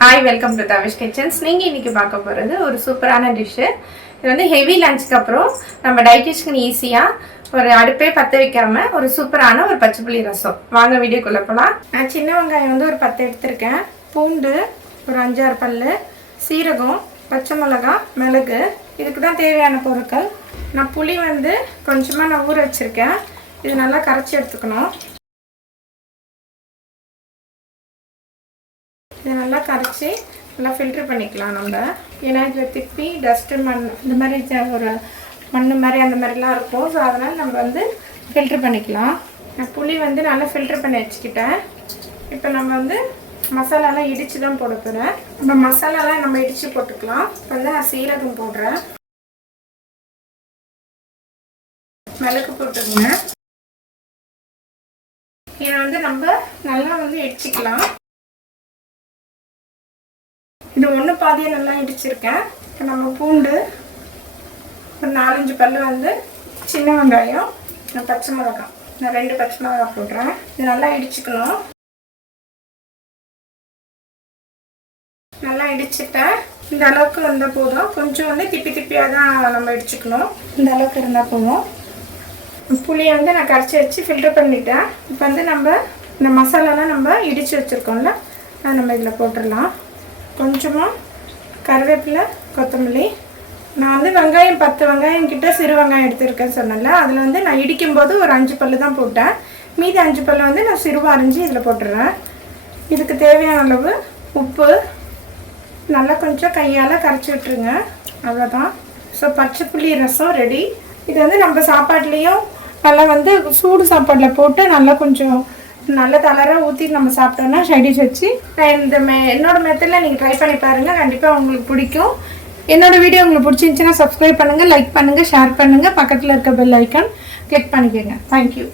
Hi welcome to Tavish kitchens நீங்கள் இன்றைக்கி பார்க்க போகிறது ஒரு சூப்பரான டிஷ்ஷு இது வந்து ஹெவி லஞ்சுக்கு அப்புறம் நம்ம டைட்டிஷன் ஈஸியாக ஒரு அடுப்பே பற்ற வைக்காமல் ஒரு சூப்பரான ஒரு பச்சை புளி ரசம். வாங்க வீடியோக்குள்ளே போகலாம் நான் சின்ன வெங்காயம் வந்து ஒரு பத்து எடுத்திருக்கேன். பூண்டு ஒரு அஞ்சாறு பல் சீரகம் பச்சை மிளகாய் மிளகு. இதுக்கு தான் தேவையான பொருட்கள். நான் புளி வந்து கொஞ்சமாக நான் ஊற வச்சுருக்கேன். இது நல்லா கரைச்சி எடுத்துக்கணும். இதை நல்லா கரைச்சி நல்லா ஃபில்ட்ரு பண்ணிக்கலாம் நம்ம. ஏன்னா இதில் திப்பி டஸ்ட்டு மண் இந்த மாதிரி ஒரு மண் மாதிரி அந்த மாதிரிலாம் இருக்கும். ஸோ அதனால் நம்ம வந்து ஃபில்ட்ரு பண்ணிக்கலாம். நான் புளி வந்து நல்லா ஃபில்ட்ரு பண்ணி வச்சுக்கிட்டேன். இப்போ நம்ம வந்து மசாலாலாம் இடித்து தான் போட போகிறேன் நம்ம மசாலாலாம் நம்ம இடித்து போட்டுக்கலாம். இப்போ வந்து நான் சீரகம் போடுறேன். மிளகு போட்டுக்கோங்க. இதை வந்து நம்ம நல்லா வந்து இடிச்சிக்கலாம். இது ஒன்று பாதியை நல்லா இடிச்சிருக்கேன். இப்போ நம்ம பூண்டு ஒரு நாலஞ்சு பல்லு வந்து சின்ன வெங்காயம் பச்சை மிளகாய். நான் ரெண்டு பச்சை மிளகாய் போடுறேன் இது நல்லா இடிச்சுக்கணும். நல்லா இடிச்சிட்டேன். இந்த அளவுக்கு வந்தால் போதும். கொஞ்சம் வந்து திப்பி திப்பியாக தான் நம்ம இடிச்சுக்கணும். இந்த அளவுக்கு இருந்தால் போதும். புளியை வந்து நான் கரைச்சி வச்சு ஃபில்டர் பண்ணிட்டேன். இப்போ வந்து நம்ம இந்த மசாலாலாம் நம்ம இடித்து வச்சுருக்கோம்ல அதை நம்ம இதில் போட்டுடலாம். கொஞ்சமாக கருவேப்பிலை கொத்தமல்லி. நான் வந்து வெங்காயம் பத்து வெங்காயம் கிட்ட சிறு வெங்காயம் எடுத்துருக்கேன் சொன்னல அதில் வந்து நான் இடிக்கும்போது ஒரு அஞ்சு பல்லு தான் போட்டேன். மீதி அஞ்சு பல்லு வந்து நான் சிறுவா அரிஞ்சு இதில் போட்டுடுறேன். இதுக்கு தேவையான அளவு உப்பு நல்லா கொஞ்சம் கையால் கரைச்சி விட்டுருங்க. அவ்வளோதான் ஸோ பச்சை புளி ரசம் ரெடி இது வந்து நம்ம சாப்பாட்லேயும் நல்லா வந்து சூடு சாப்பாட்டில் போட்டு நல்லா கொஞ்சம் நல்ல தளராக ஊற்றி நம்ம சாப்பிட்டோன்னா சைடிஷ் வச்சு நான் இந்த மெ என்னோட மெத்தடில் நீங்கள் ட்ரை பண்ணி பாருங்கள் கண்டிப்பாக உங்களுக்கு பிடிக்கும். என்னோட வீடியோ உங்களுக்கு பிடிச்சிருந்துச்சுன்னா சப்ஸ்கிரைப் பண்ணுங்கள் லைக் பண்ணுங்கள் ஷேர் பண்ணுங்கள் பக்கத்தில் இருக்க பெல் ஐக்கான் கிளிக் பண்ணிக்கோங்க. Thank you